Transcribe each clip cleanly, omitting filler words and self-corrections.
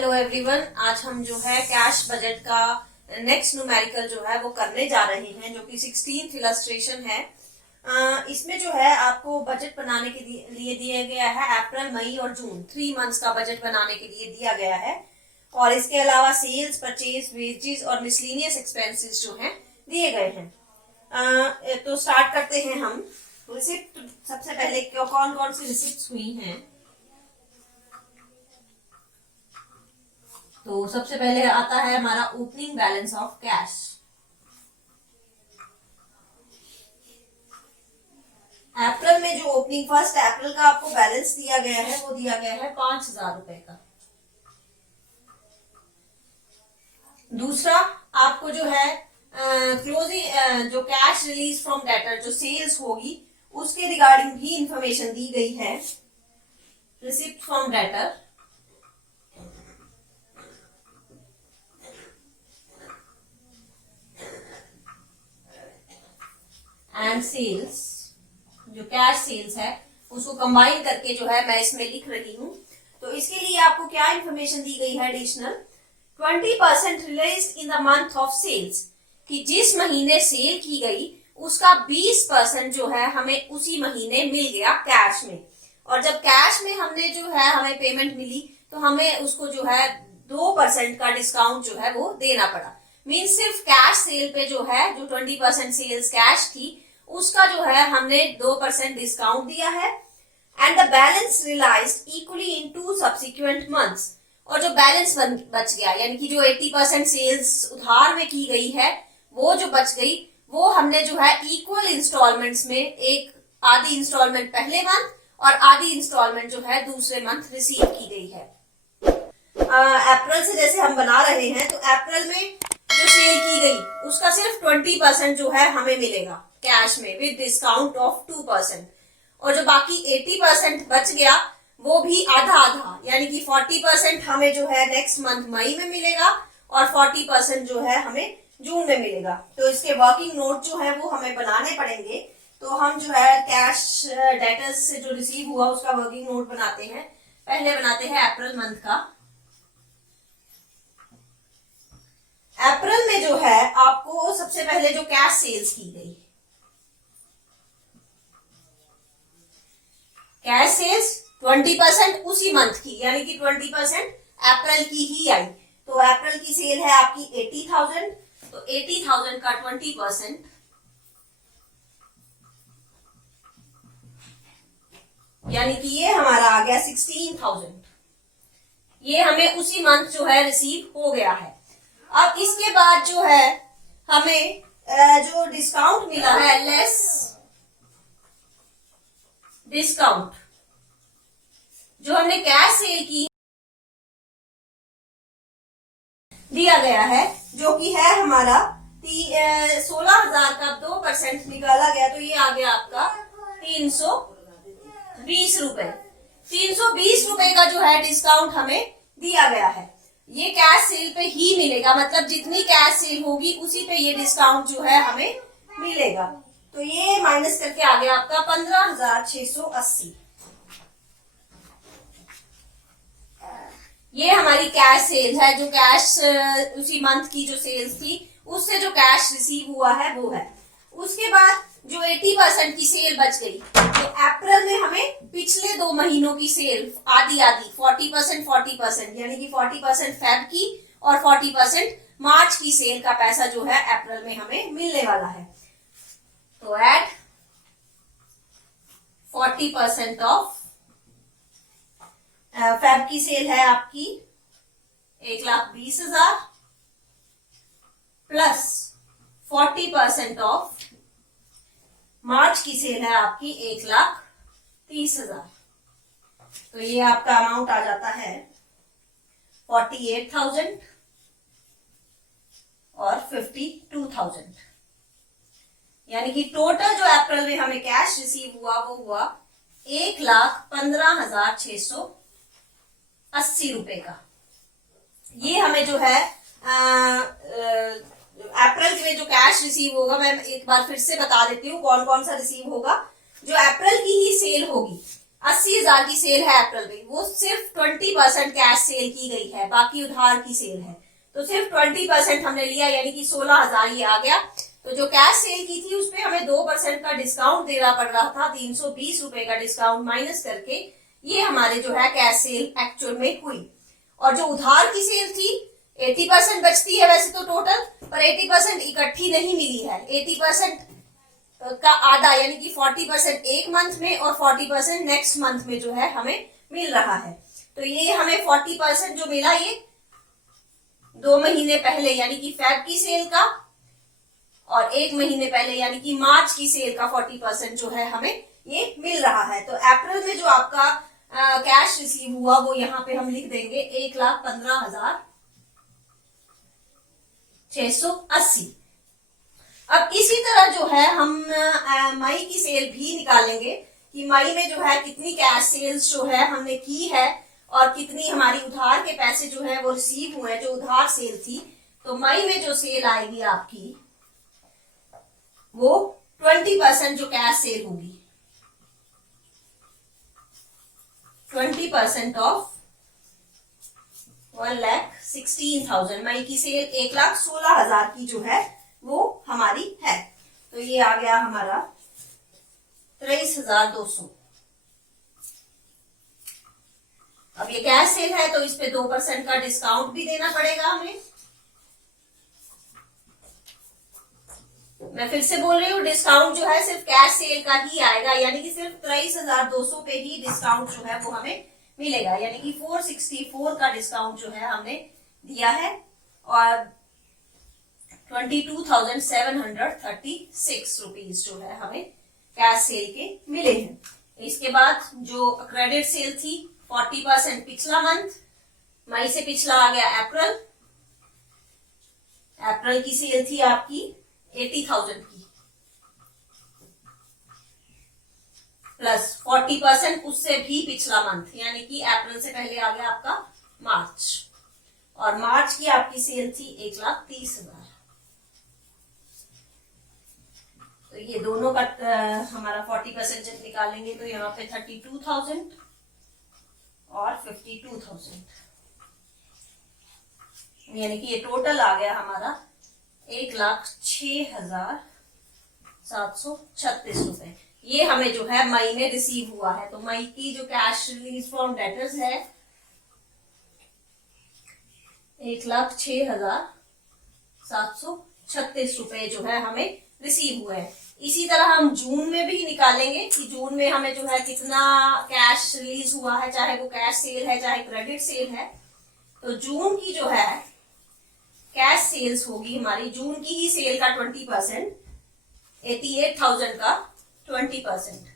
Hello everyone, आज हम जो है कैश बजट का नेक्स्ट न्यूमेरिकल जो है वो करने जा रहे हैं, जो कि 16th इलस्ट्रेशन है। इसमें जो है आपको बजट बनाने के लिए दिया गया है अप्रैल, मई और जून, 3 मंथ्स का बजट बनाने के लिए दिया गया है। और इसके अलावा सेल्स, परचेज, वेजेस और मिसलेनियस एक्सपेंसेस जो हैं दिए गए हैं। तो स्टार्ट करते हैं हम। रिसिप्ट सबसे पहले कौन कौन सी रिसिप्ट हुई हैं। तो सबसे पहले आता है हमारा ओपनिंग बैलेंस ऑफ कैश। अप्रैल में जो ओपनिंग फर्स्ट अप्रैल का आपको बैलेंस दिया गया है वो दिया गया है 5,000 रुपए का। दूसरा आपको जो है क्लोजिंग जो कैश रिलीज फ्रॉम डेटर जो सेल्स होगी उसके रिगार्डिंग भी इंफॉर्मेशन दी गई है। Receipt from debtor and sales, जो कैश सेल्स है उसको कंबाइन करके जो है मैं इसमें लिख रही हूं। तो इसके लिए आपको क्या इंफॉर्मेशन दी गई है additional, 20% release in the month of sales, कि जिस महीने सेल की गई उसका 20% जो है हमें उसी महीने मिल गया कैश में। और जब कैश में हमने जो है हमें पेमेंट मिली तो हमें उसको जो है 2% का डिस्काउंट जो है वो देना पड़ा। मीन्स सिर्फ कैश सेल पे जो है जो 20% सेल्स कैश थी उसका जो है हमने 2% डिस्काउंट दिया है। And the balance realised equally in 2 subsequent months, और जो बैलेंस बच गया यानी कि जो 80% सेल्स उधार में की गई है वो जो बच गई वो हमने जो है इक्वल इंस्टॉलमेंट्स में, एक आधी इंस्टॉलमेंट पहले मंथ और आधी इंस्टॉलमेंट जो है दूसरे मंथ रिसीव की गई है। अप्रैल से जैसे हम बना रहे हैं तो अप्रैल में जो सेल की गई उसका सिर्फ 20% जो है हमें मिलेगा कैश में विद डिस्काउंट ऑफ 2%, और जो बाकी 80% बच गया वो भी आधा आधा, यानी कि 40% हमें जो है नेक्स्ट मंथ मई में मिलेगा और 40% जो है हमें जून में मिलेगा। तो इसके वर्किंग नोट जो है वो हमें बनाने पड़ेंगे। तो हम जो है कैश डेटर्स से जो रिसीव हुआ उसका वर्किंग नोट बनाते हैं। पहले बनाते हैं अप्रैल मंथ का। अप्रैल में जो है आपको सबसे पहले जो कैश सेल्स की गई, कैश सेल्स 20% उसी मंथ की, यानी कि 20% अप्रैल की ही आई। तो अप्रैल की सेल है आपकी 80,000, तो 80,000 का 20% यानी कि ये हमारा आ गया 16,000। ये हमें उसी मंथ जो है रिसीव हो गया है। अब इसके बाद जो है हमें जो डिस्काउंट मिला है, लेस डिस्काउंट, जो हमने कैश सेल की दिया गया है, जो कि है हमारा 16,000 का 2% निकाला गया, तो ये आ गया आपका 320 रुपए। 320 रुपए का जो है डिस्काउंट हमें दिया गया है। ये कैश सेल पे ही मिलेगा, मतलब जितनी कैश सेल होगी उसी पे ये डिस्काउंट जो है हमें मिलेगा। तो ये माइनस करके आ गया आपका 15,680। ये हमारी कैश सेल है, जो कैश उसी मंथ की जो सेल्स थी उससे जो कैश रिसीव हुआ है वो है। उसके बाद जो 80% की सेल बच गई, तो अप्रैल में हमें पिछले 2 महीनों की सेल आधी आधी 40% यानी कि 40% फेब की और 40% मार्च की सेल का पैसा जो है अप्रैल में हमें मिलने वाला है। तो एड 40% ऑफ फेब की सेल है आपकी 1,20,000 प्लस 40% ऑफ मार्च की सेल है आपकी 1,30,000। तो ये आपका अमाउंट आ जाता है 48,000 और 52,000, यानी कि टोटल जो अप्रैल में हमें कैश रिसीव हुआ वो हुआ 1,15,680 रुपए का। ये हमें जो है अप्रैल में जो कैश रिसीव होगा, मैं एक बार फिर से बता देती हूँ कौन कौन सा रिसीव होगा। जो अप्रैल की ही सेल होगी 80,000 की सेल है अप्रैल में, वो सिर्फ 20% कैश सेल की गई है, बाकी उधार की सेल है। तो सिर्फ 20% हमने लिया, यानी कि 16,000 ये आ गया। तो जो कैश सेल की थी उसपे हमें 2% का डिस्काउंट देना पड़ रहा था, 320 रुपए का डिस्काउंट माइनस करके ये हमारे जो है कैश सेल एक्चुअल में हुई। और जो उधार की सेल थी 80% बचती है वैसे तो टोटल, पर 80% इकट्ठी नहीं मिली है। 80% का आधा यानी कि 40% एक मंथ में और 40% नेक्स्ट मंथ में जो है हमें मिल रहा है। तो ये हमें 40% जो मिला ये 2 महीने पहले यानी कि फेब की सेल का, और 1 महीने पहले यानी कि मार्च की सेल का 40% जो है हमें ये मिल रहा है। तो अप्रैल में जो आपका कैश रिसीव हुआ वो यहाँ पे हम लिख देंगे 1,15,680। अब इसी तरह जो है हम मई की सेल भी निकालेंगे कि मई में जो है कितनी कैश सेल्स जो है हमने की है और कितनी हमारी उधार के पैसे जो है वो रिसीव हुए, जो उधार सेल थी। तो मई में जो सेल आएगी आपकी वो 20% जो कैश सेल होगी, 20% ऑफ 1,16,000। मई की सेल 1,16,000 की जो है वो हमारी है। तो ये आ गया हमारा 23,200। अब ये कैश सेल है तो इस पे 2% का डिस्काउंट भी देना पड़ेगा हमें। मैं फिर से बोल रही हूँ, डिस्काउंट जो है सिर्फ कैश सेल का ही आएगा, यानी कि सिर्फ 23,200 पे ही डिस्काउंट जो है वो हमें मिलेगा, यानी कि 464 का डिस्काउंट जो है हमने दिया है और 22,736 रुपीज जो है हमें कैश सेल के मिले हैं। इसके बाद जो क्रेडिट सेल थी 40% पिछला मंथ, मई से पिछला आ गया अप्रैल। अप्रैल की सेल थी आपकी 80,000 की, प्लस 40% उससे भी पिछला मंथ, यानी कि अप्रैल से पहले आ गया आपका मार्च, और मार्च की आपकी सेल थी 1,30,000। तो ये दोनों का हमारा 40% जब निकालेंगे तो यहाँ पे 32,000 और 52,000, यानी कि ये टोटल आ गया हमारा 1,06,736 रुपए। ये हमें जो है मई में रिसीव हुआ है। तो मई की जो कैश रिलीज फ्रॉम डेटर्स है 1,06,736 रुपए जो है हमें रिसीव हुए हैं। इसी तरह हम जून में भी निकालेंगे कि जून में हमें जो है कितना कैश रिलीज हुआ है, चाहे वो कैश सेल है चाहे क्रेडिट सेल है। तो जून की जो है कैश सेल्स होगी हमारी, जून की ही सेल का 20%, 88,000 का 20%,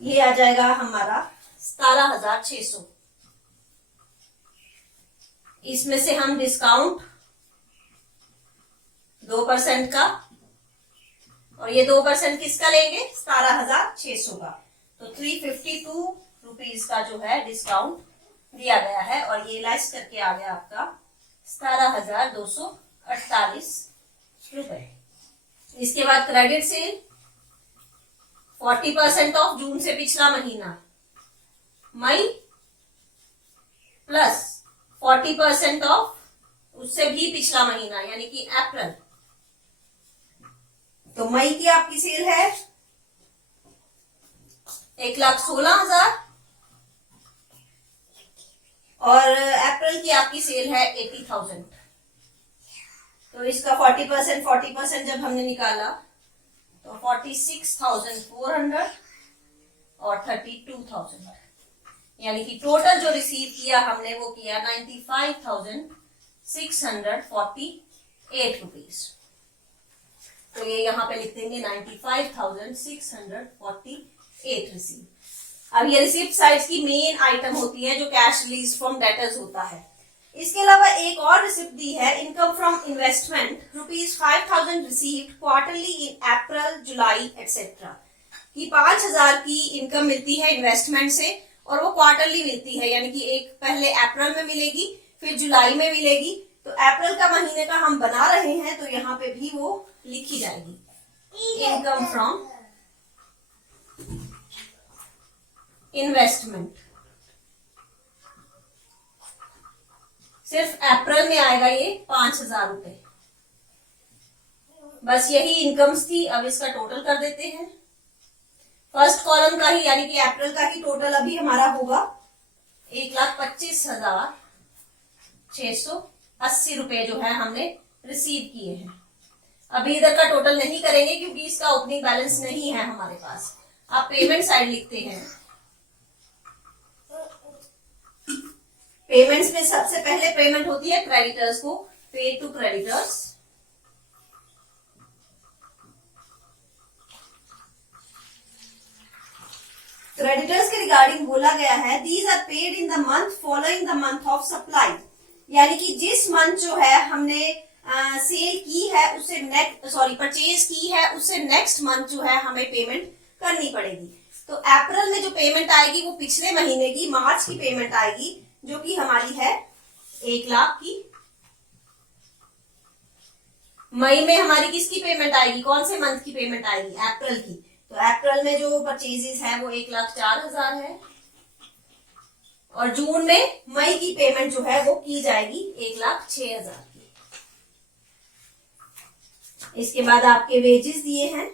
ये आ जाएगा हमारा 17,600। इसमें से हम डिस्काउंट 2% का, और ये 2% किसका लेंगे 17,600 का, तो 352 रुपीज का जो है डिस्काउंट दिया गया है, और ये लेस करके आ गया आपका 17,248 रुपए। इसके बाद क्रेडिट सेल 40% ऑफ जून से पिछला महीना, मई प्लस 40% ऑफ उससे भी पिछला महीना यानी कि अप्रैल। तो मई की आपकी सेल है 1,16,000 और अप्रैल की आपकी सेल है 80,000। तो इसका 40% जब हमने निकाला तो 46,400 और 32,000, यानी कि टोटल जो रिसीव किया हमने वो किया 95,648 रुपीज। तो ये यहाँ पे लिख देंगे 95,648 रिसीव। अब ये रिसिप्ट साइड की मेन आइटम होती है जो कैश रिलीज फ्रॉम डेटर्स होता है। इसके अलावा एक और रिसिप्ट दी है, income from investment ₹5,000 received quarterly in April July etcetera, कि 5,000 की इनकम मिलती है इन्वेस्टमेंट से और वो क्वार्टरली मिलती है, यानी कि एक पहले अप्रैल में मिलेगी फिर जुलाई में मिलेगी। तो अप्रैल का महीने का हम बना रहे हैं तो यहाँ पे भी वो लिखी जाएगी। Income from investment. सिर्फ अप्रैल में आएगा ये 5,000 रुपए। बस यही इनकम्स थी। अब इसका टोटल कर देते हैं। फर्स्ट कॉलम का ही यानी कि अप्रैल का ही टोटल अभी हमारा होगा 1,25,680 रुपए जो है हमने रिसीव किए हैं। अभी इधर का टोटल नहीं करेंगे क्योंकि इसका ओपनिंग बैलेंस नहीं है हमारे पास। आप पेमेंट साइड लिखते हैं। पेमेंट्स में सबसे पहले पेमेंट होती है क्रेडिटर्स को, पे टू क्रेडिटर्स। क्रेडिटर्स के रिगार्डिंग बोला गया है these are paid in the month following the month of supply, यानी कि जिस मंथ जो है हमने सेल की है उससे परचेज की है उससे नेक्स्ट मंथ जो है हमें पेमेंट करनी पड़ेगी। तो अप्रैल में जो पेमेंट आएगी वो पिछले महीने की मार्च की पेमेंट आएगी जो कि हमारी है 1 लाख की। मई में हमारी किसकी पेमेंट आएगी, कौन से मंथ की पेमेंट आएगी, अप्रैल की। तो अप्रैल में जो परचेजेस है वो 1,04,000 है। और जून में मई की पेमेंट जो है वो की जाएगी 1,06,000 की। इसके बाद आपके वेजेस दिए हैं।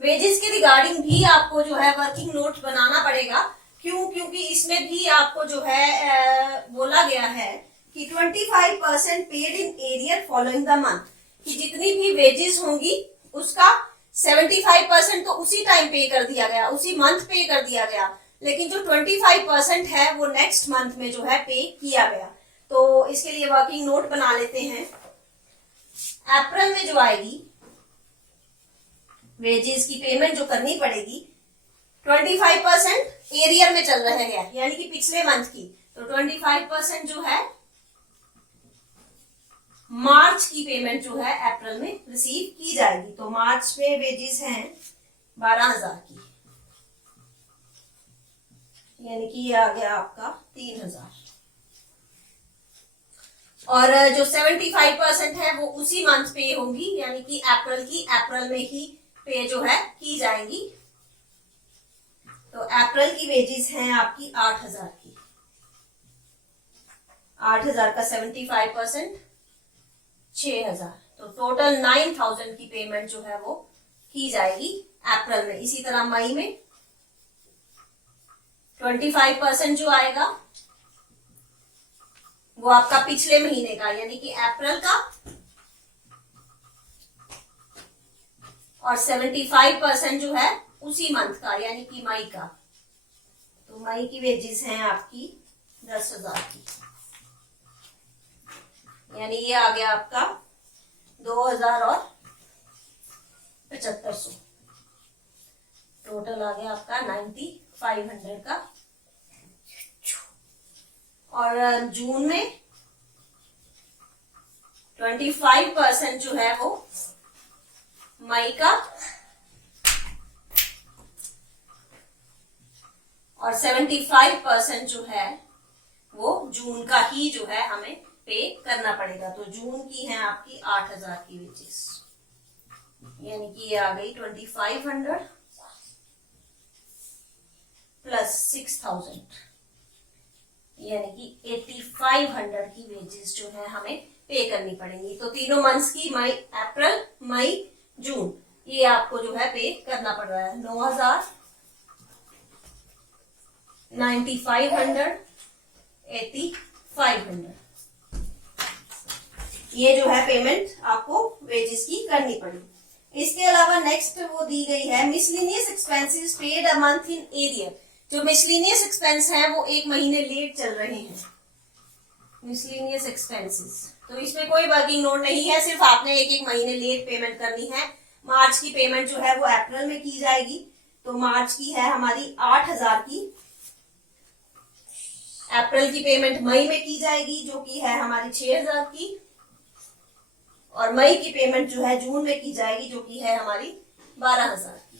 वेजेस के रिगार्डिंग भी आपको जो है वर्किंग नोट बनाना पड़ेगा। क्यों? क्योंकि इसमें भी आपको जो है बोला गया है कि 25% paid in arrear following the month, कि जितनी भी वेजेस होंगी उसका 75% तो उसी टाइम पे कर दिया गया, उसी मंथ पे कर दिया गया, लेकिन जो 25% है वो नेक्स्ट मंथ में जो है पे किया गया। तो इसके लिए वर्किंग नोट बना लेते हैं। अप्रैल में जो आएगी वेजेस की पेमेंट जो करनी पड़ेगी 25% एरियर में चल रहे हैं यानी कि पिछले मंथ की, तो 25% जो है मार्च की पेमेंट जो है अप्रैल में रिसीव की जाएगी। तो मार्च में वेजेस हैं 12,000 की, यानी कि ये आ गया आपका 3,000। और जो 75% है वो उसी मंथ पे होंगी, यानी कि अप्रैल की अप्रैल में ही पे जो है की जाएंगी। तो अप्रैल की वेजेस हैं आपकी 8,000 की। 8,000 का 75% 6,000, तो टोटल 9,000 की पेमेंट जो है वो की जाएगी अप्रैल में। इसी तरह मई में 25% जो आएगा वो आपका पिछले महीने का यानी कि अप्रैल का, और 75% जो है उसी मंथ का यानी कि मई का। तो मई की वेजेस हैं आपकी 10,000 की, यानी ये आ गया आपका 2,000 और 7,500, टोटल आ गया आपका 9,500 का। और जून में 25% जो है वो मई का, और 75% जो है वो जून का ही जो है हमें पे करना पड़ेगा। तो जून की है आपकी 8,000 की वेजेस, यानी कि ये आ गई 2,500 प्लस 6,000, यानी कि 8,500 की वेजेस जो है हमें पे करनी पड़ेंगी। तो तीनों मंथ्स की मई, अप्रैल, मई, जून, ये आपको जो है पे करना पड़ रहा है। 9,000, 9,500, 8,500, ये जो है पेमेंट आपको वेजेस की करनी पड़ेगी। इसके अलावा नेक्स्ट वो दी गई है miscellaneous expenses paid a month in arrear. जो मिसलिनियस एक्सपेंस है वो 1 महीने लेट चल रहे हैं, मिसलिनियस एक्सपेंसेस। तो इसमें कोई वर्किंग नोट नहीं है, सिर्फ आपने 1-1 महीने लेट पेमेंट करनी है। मार्च की पेमेंट जो है वो अप्रैल में की जाएगी। तो मार्च की है हमारी 8,000 की। अप्रैल की पेमेंट मई में की जाएगी जो कि है हमारी 6,000 की, और मई की पेमेंट जो है जून में की जाएगी जो कि है हमारी 12,000 की।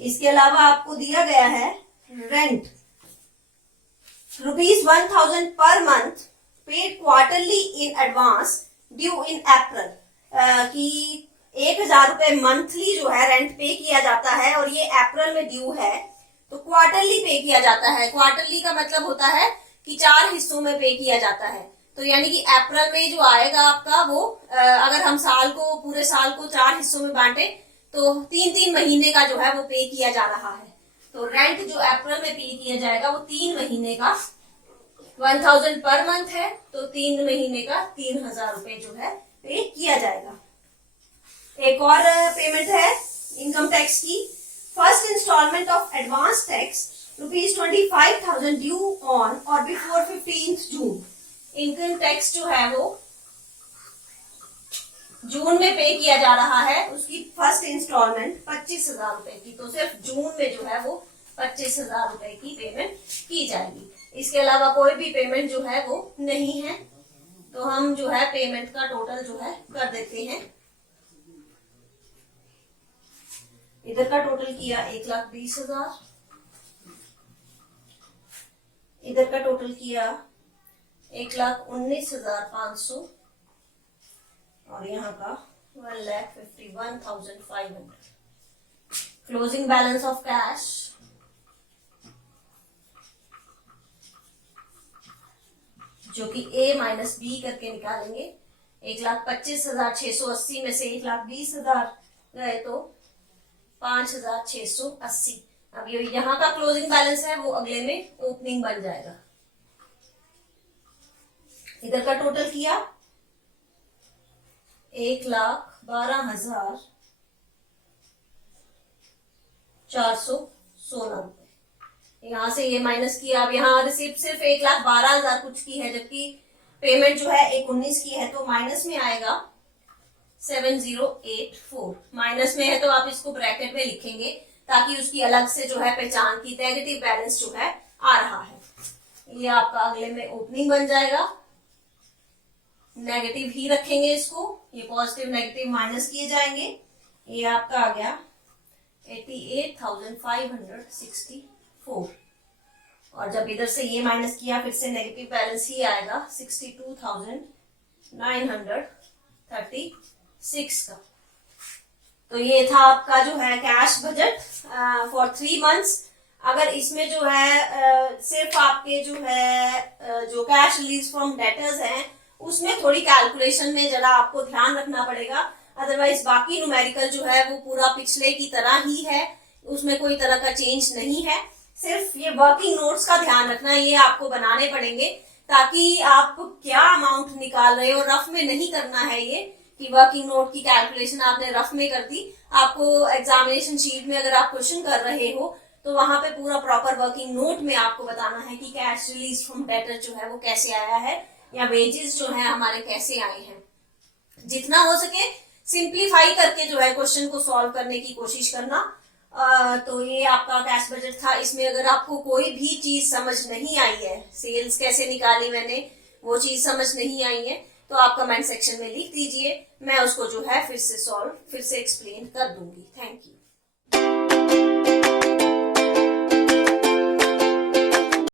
इसके अलावा आपको दिया गया है rent ₹1,000 per month paid quarterly in advance due in April. कि 1,000 रुपए मंथली जो है रेंट पे किया जाता है और ये अप्रैल में ड्यू है, तो क्वार्टरली पे किया जाता है। क्वार्टरली का मतलब होता है कि 4 हिस्सों में पे किया जाता है। तो यानी कि अप्रैल में जो आएगा आपका वो अगर हम पूरे साल को 4 हिस्सों में बांटे तो 3-3 महीने का जो है वो पे किया जा रहा है। तो रेंट जो अप्रैल में पे किया जाएगा वो 3 महीने का 1000 पर मंथ है, तो 3 महीने का 3000 रुपए जो है पे किया जाएगा। एक और पेमेंट है इनकम टैक्स की। First instalment of advance tax ₹25,000 due on और बिफोर 15 जून। इनकम टैक्स जो है वो जून में पे किया जा रहा है, उसकी फर्स्ट इंस्टॉलमेंट 25,000 रुपए की। तो सिर्फ जून में जो है वो 25,000 रुपए की पेमेंट की जाएगी। इसके अलावा कोई भी पेमेंट जो है वो नहीं है। तो हम जो है पेमेंट का टोटल जो है कर देते हैं। इधर का टोटल किया 1,20,000, इधर का टोटल किया 1,19,500 और यहाँ का 1,51,500। क्लोजिंग बैलेंस ऑफ कैश जो कि A माइनस B करके निकालेंगे। 1,25,680 में से 1,20,000 गए तो 5,680। अब ये यहाँ का क्लोजिंग बैलेंस है वो अगले में ओपनिंग बन जाएगा। इधर का टोटल किया 1,12,416 रुपए। यहाँ से ये माइनस किया। अब यहाँ रिसिप्ट सिर्फ 1,12,000 कुछ की है, जबकि पेमेंट जो है 1,19 की है, तो माइनस में आएगा 7084। माइनस में है तो आप इसको ब्रैकेट में लिखेंगे ताकि उसकी अलग से जो है पहचान की नेगेटिव बैलेंस जो है आ रहा है। ये आपका अगले में ओपनिंग बन जाएगा। नेगेटिव ही रखेंगे इसको, ये पॉजिटिव नेगेटिव माइनस किए जाएंगे। ये आपका आ गया 88,564 और जब इधर से ये माइनस किया फिर से नेगेटिव बैलेंस ही आएगा 62,936 का। तो ये था आपका जो है कैश बजट फॉर 3 मंथ्स। अगर इसमें जो है सिर्फ आपके जो है जो कैश रिलीज फ्रॉम डेटर्स हैं उसमें थोड़ी कैलकुलेशन में जरा आपको ध्यान रखना पड़ेगा, अदरवाइज बाकी न्यूमेरिकल जो है वो पूरा पिछले की तरह ही है, उसमें कोई तरह का चेंज नहीं है। सिर्फ ये वर्किंग नोट्स का ध्यान रखना, ये आपको बनाने पड़ेंगे ताकि आप क्या अमाउंट निकाल रहे हो रफ में नहीं करना है। ये कि वर्किंग नोट की कैलकुलेशन आपने रफ में कर दी, आपको एग्जामिनेशन शीट में अगर आप क्वेश्चन कर रहे हो तो वहां पे पूरा प्रॉपर वर्किंग नोट में आपको बताना है कि कैश रिलीज फ्रॉम डेटर जो है वो कैसे आया है या वेजेस जो है हमारे कैसे आए हैं। जितना हो सके सिंप्लीफाई करके जो है क्वेश्चन को सॉल्व करने की कोशिश करना। तो ये आपका कैश बजट था। इसमें अगर आपको कोई भी चीज समझ नहीं आई है, सेल्स कैसे निकाली मैंने वो चीज समझ नहीं आई है, तो आप कमेंट सेक्शन में लिख दीजिए, मैं उसको जो है फिर से एक्सप्लेन कर दूंगी। Thank you.